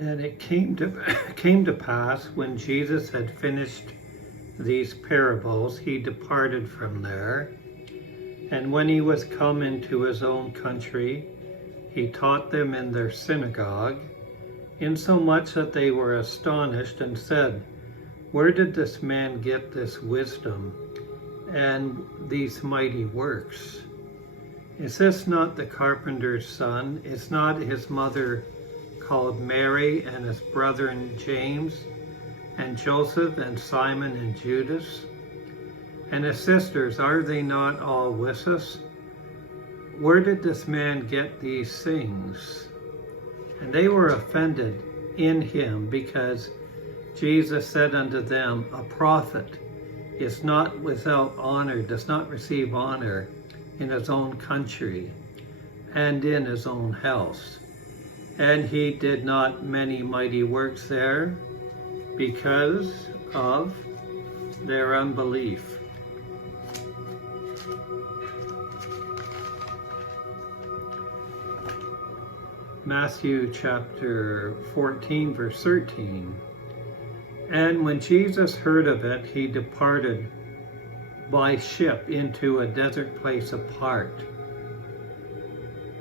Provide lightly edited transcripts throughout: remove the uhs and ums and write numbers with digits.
And it came to pass, when Jesus had finished these parables, he departed from there. And when he was come into his own country, he taught them in their synagogue, insomuch that they were astonished and said, Where did this man get this wisdom and these mighty works? Is this not the carpenter's son? Is not his mother called Mary, and his brethren James, and Joseph, and Simon, and Judas? And his sisters, are they not all with us? Where did this man get these things? And they were offended in him, because Jesus said unto them, A prophet is not without honor, does not receive honor in his own country and in his own house. And he did not many mighty works there because of their unbelief. Matthew chapter 14, verse 13. And when Jesus heard of it, he departed by ship into a desert place apart.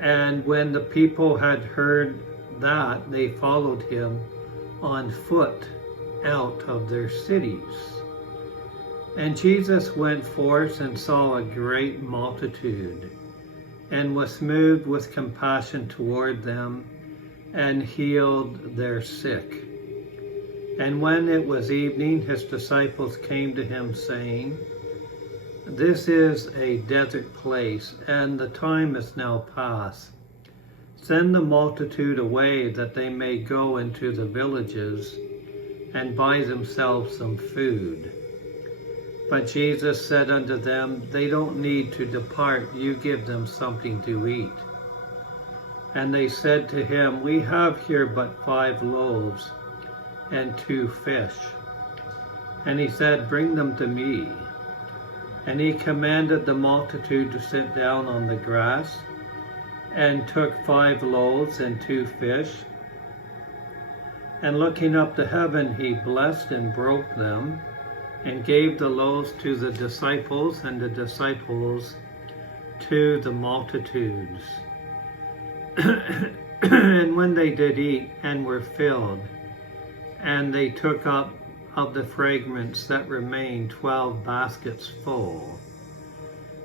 And when the people had heard that, they followed him on foot out of their cities. And Jesus went forth and saw a great multitude, and was moved with compassion toward them, and healed their sick. And when it was evening, his disciples came to him, saying, This is a desert place, and the time is now past. Send the multitude away, that they may go into the villages and buy themselves some food. But Jesus said unto them, They don't need to depart, you give them something to eat. And they said to him, We have here but 5 loaves and 2 fish. And he said, Bring them to me. And he commanded the multitude to sit down on the grass, and took 5 loaves and 2 fish. And looking up to heaven, he blessed and broke them, and gave the loaves to the disciples, and the disciples to the multitudes. And when they did eat and were filled, and they took up of the fragments that remained 12 baskets full.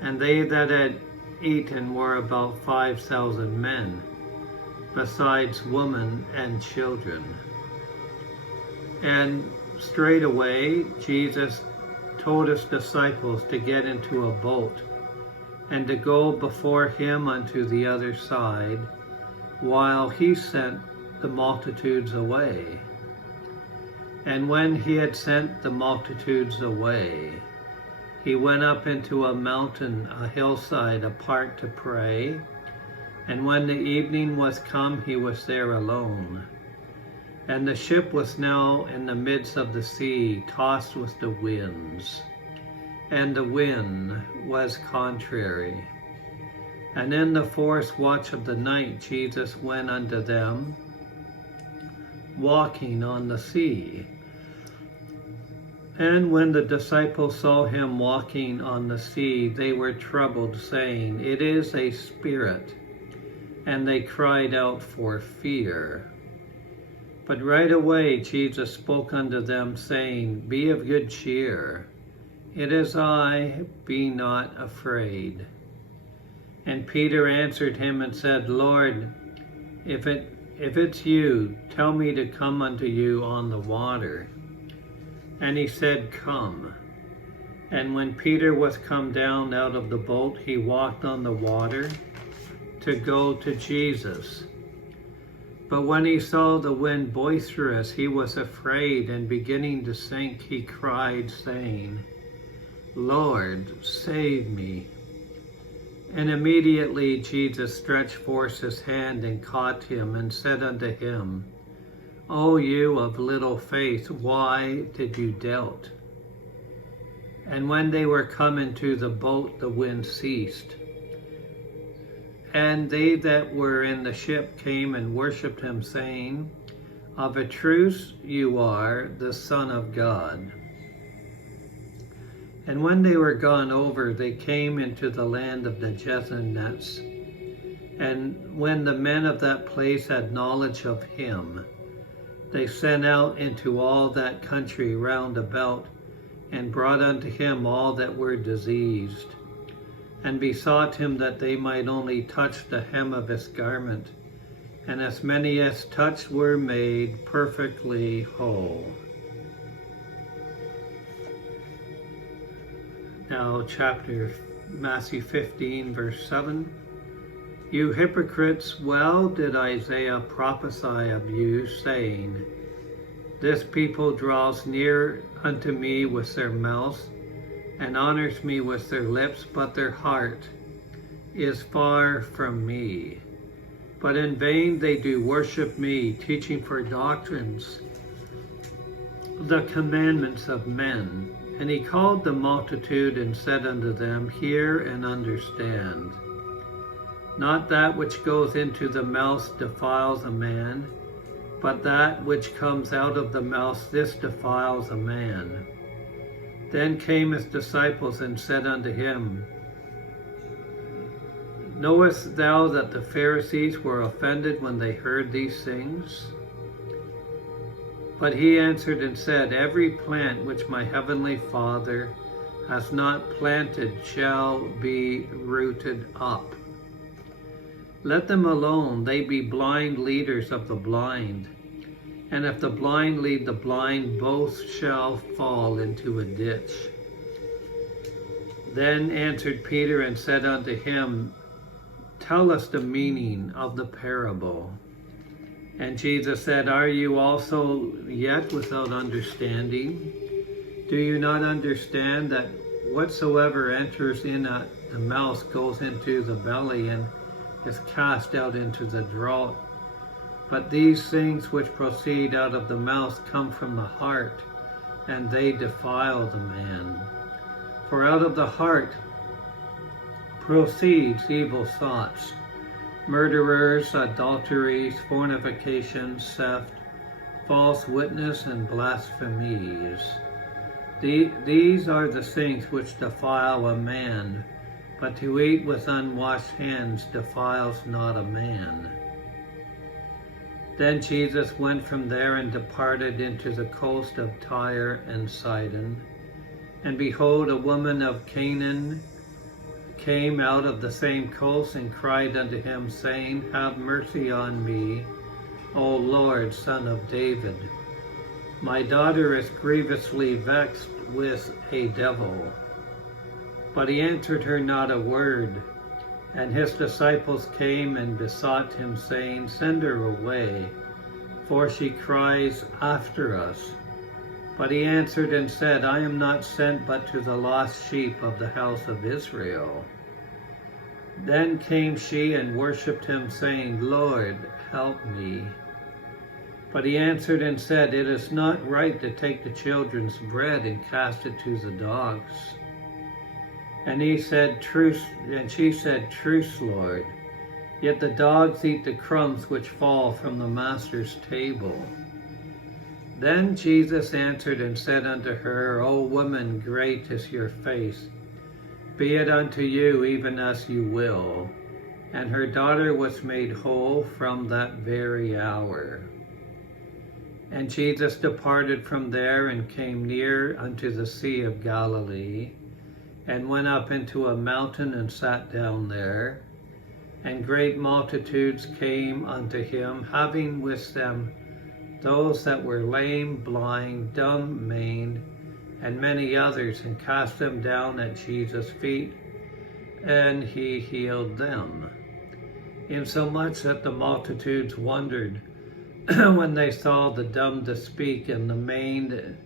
And they that had eaten were about 5,000 men, besides women and children. And straightway Jesus told his disciples to get into a boat, and to go before him unto the other side, while he sent the multitudes away. And when he had sent the multitudes away, he went up into a mountain, a hillside apart to pray. And when the evening was come, he was there alone. And the ship was now in the midst of the sea, tossed with the winds. And the wind was contrary. And in the 4th watch of the night, Jesus went unto them, walking on the sea. And when the disciples saw him walking on the sea, they were troubled, saying, It is a spirit. And they cried out for fear. But right away Jesus spoke unto them, saying, Be of good cheer. It is I, be not afraid. And Peter answered him and said, Lord, if it's you, tell me to come unto you on the water. And he said, Come. And when Peter was come down out of the boat, he walked on the water to go to Jesus. But when he saw the wind boisterous, he was afraid, and beginning to sink, he cried, saying, Lord, save me. And immediately Jesus stretched forth his hand and caught him, and said unto him, O you of little faith, why did you doubt? And when they were come into the boat, the wind ceased. And they that were in the ship came and worshipped him, saying, Of a truth you are the Son of God. And when they were gone over, they came into the land of the Gethsemanites. And when the men of that place had knowledge of him, they sent out into all that country round about, and brought unto him all that were diseased, and besought him that they might only touch the hem of his garment. And as many as touched were made perfectly whole. Now, Matthew 15, verse 7. You hypocrites, well did Isaiah prophesy of you, saying, This people draws near unto me with their mouth, and honors me with their lips, but their heart is far from me. But in vain they do worship me, teaching for doctrines the commandments of men. And he called the multitude and said unto them, Hear and understand. Not that which goes into the mouth defiles a man, but that which comes out of the mouth, this defiles a man. Then came his disciples and said unto him, Knowest thou that the Pharisees were offended when they heard these things? But he answered and said, Every plant which my heavenly Father has not planted shall be rooted up. Let them alone, they be blind leaders of the blind. And if the blind lead the blind, both shall fall into a ditch. Then answered Peter and said unto him, Tell us the meaning of the parable. And Jesus said, Are you also yet without understanding? Do you not understand that whatsoever enters in the mouth goes into the belly and is cast out into the draught? But these things which proceed out of the mouth come from the heart, and they defile the man. For out of the heart proceeds evil thoughts, murderers, adulteries, fornications, theft, false witness, and blasphemies. These are the things which defile a man, but to eat with unwashed hands defiles not a man. Then Jesus went from there and departed into the coast of Tyre and Sidon. And behold, a woman of Canaan came out of the same coast and cried unto him, saying, Have mercy on me, O Lord, Son of David. My daughter is grievously vexed with a devil. But he answered her not a word. And his disciples came and besought him, saying, Send her away, for she cries after us. But he answered and said, I am not sent but to the lost sheep of the house of Israel. Then came she and worshipped him, saying, Lord, help me. But he answered and said, It is not right to take the children's bread and cast it to the dogs. And she said, Truce, Lord. Yet the dogs eat the crumbs which fall from the master's table. Then Jesus answered and said unto her, O woman, great is your faith. Be it unto you even as you will. And her daughter was made whole from that very hour. And Jesus departed from there and came near unto the Sea of Galilee, and went up into a mountain and sat down there. And great multitudes came unto him, having with them those that were lame, blind, dumb, maimed, and many others, and cast them down at Jesus' feet, and he healed them. Insomuch that the multitudes wondered when they saw the dumb to speak, and the maimed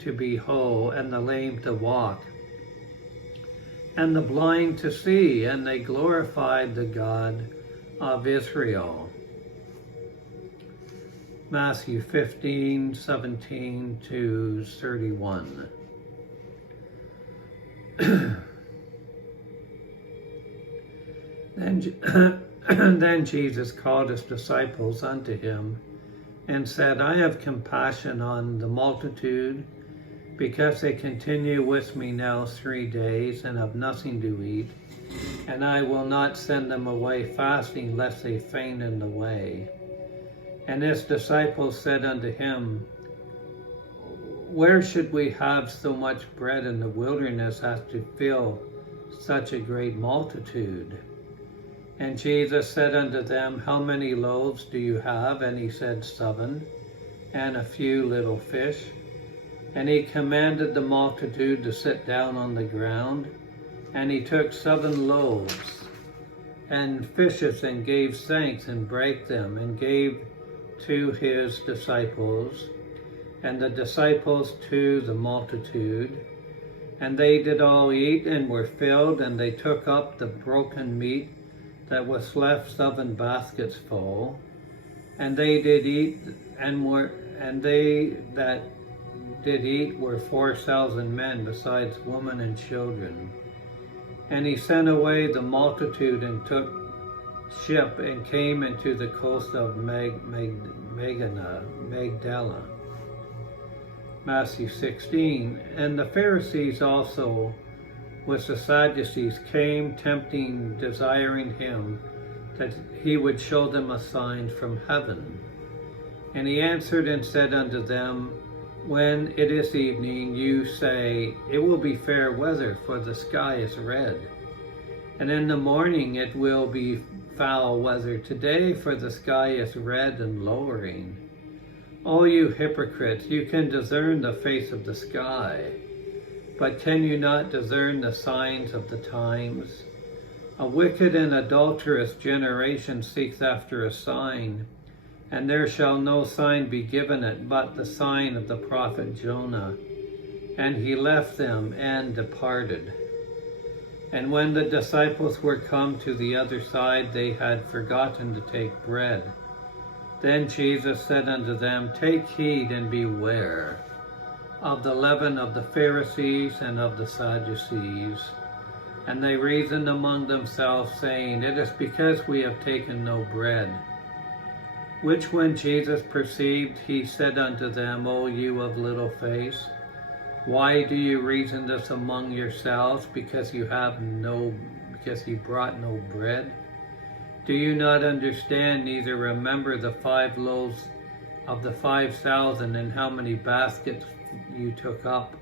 to be whole, and the lame to walk, and the blind to see, and they glorified the God of Israel. Matthew 15, 17 to 31. Then Jesus called his disciples unto him, and said, I have compassion on the multitude, because they continue with me now 3 days and have nothing to eat, and I will not send them away fasting, lest they faint in the way. And his disciples said unto him, Where should we have so much bread in the wilderness as to fill such a great multitude? And Jesus said unto them, How many loaves do you have? And he said, 7, and a few little fish. And he commanded the multitude to sit down on the ground. And he took 7 loaves and fishes, and gave thanks, and brake them, and gave to his disciples, and the disciples to the multitude. And they did all eat, and were filled, and they took up the broken meat that was left 7 baskets full. And they did eat, and they that did eat were 4,000 men, besides women and children. And he sent away the multitude, and took ship, and came into the coast of Magdala. Matthew 16. And the Pharisees also with the Sadducees came, tempting, desiring him that he would show them a sign from heaven. And he answered and said unto them, When it is evening, you say, It will be fair weather, for the sky is red. And in the morning it will be foul weather today, for the sky is red and lowering. O you hypocrites, you can discern the face of the sky, but can you not discern the signs of the times? A wicked and adulterous generation seeks after a sign, and there shall no sign be given it but the sign of the prophet Jonah. And he left them and departed. And when the disciples were come to the other side, they had forgotten to take bread. Then Jesus said unto them, Take heed and beware of the leaven of the Pharisees and of the Sadducees. And they reasoned among themselves, saying, It is because we have taken no bread. Which when Jesus perceived, he said unto them, O you of little faith, why do you reason this among yourselves, because you brought no bread? Do you not understand, neither remember the 5 loaves of the 5,000, and how many baskets you took up?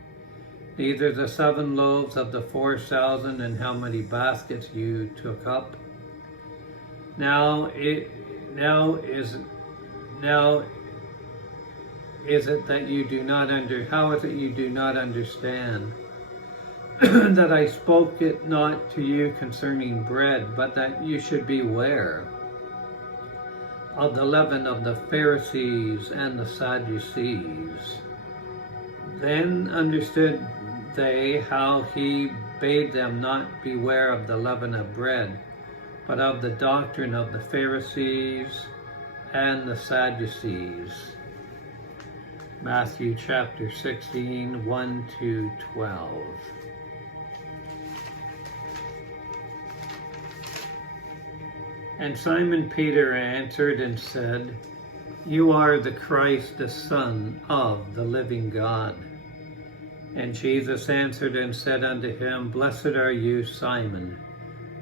Neither the 7 loaves of the 4,000, and how many baskets you took up? Now is it that you do not how is it you do not understand that I spoke it not to you concerning bread, but that you should beware of the leaven of the Pharisees and the Sadducees? Then understood they how he bade them not beware of the leaven of bread, but of the doctrine of the Pharisees and the Sadducees. Matthew chapter 16, 1 to 12. And Simon Peter answered and said, You are the Christ, the Son of the living God. And Jesus answered and said unto him, Blessed are you, Simon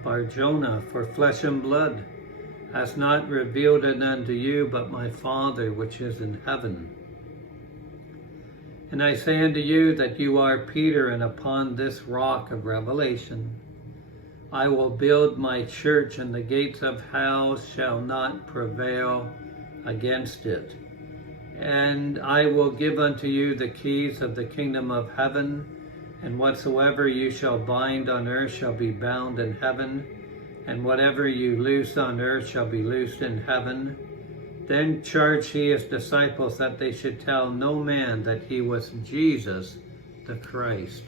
Bar-Jonah, for flesh and blood has not revealed it unto you, but my Father which is in heaven. And I say unto you that you are Peter, and upon this rock of revelation I will build my church, and the gates of hell shall not prevail against it. And I will give unto you the keys of the kingdom of heaven, and whatsoever you shall bind on earth shall be bound in heaven, and whatever you loose on earth shall be loosed in heaven. Then charged he his disciples that they should tell no man that he was Jesus the Christ.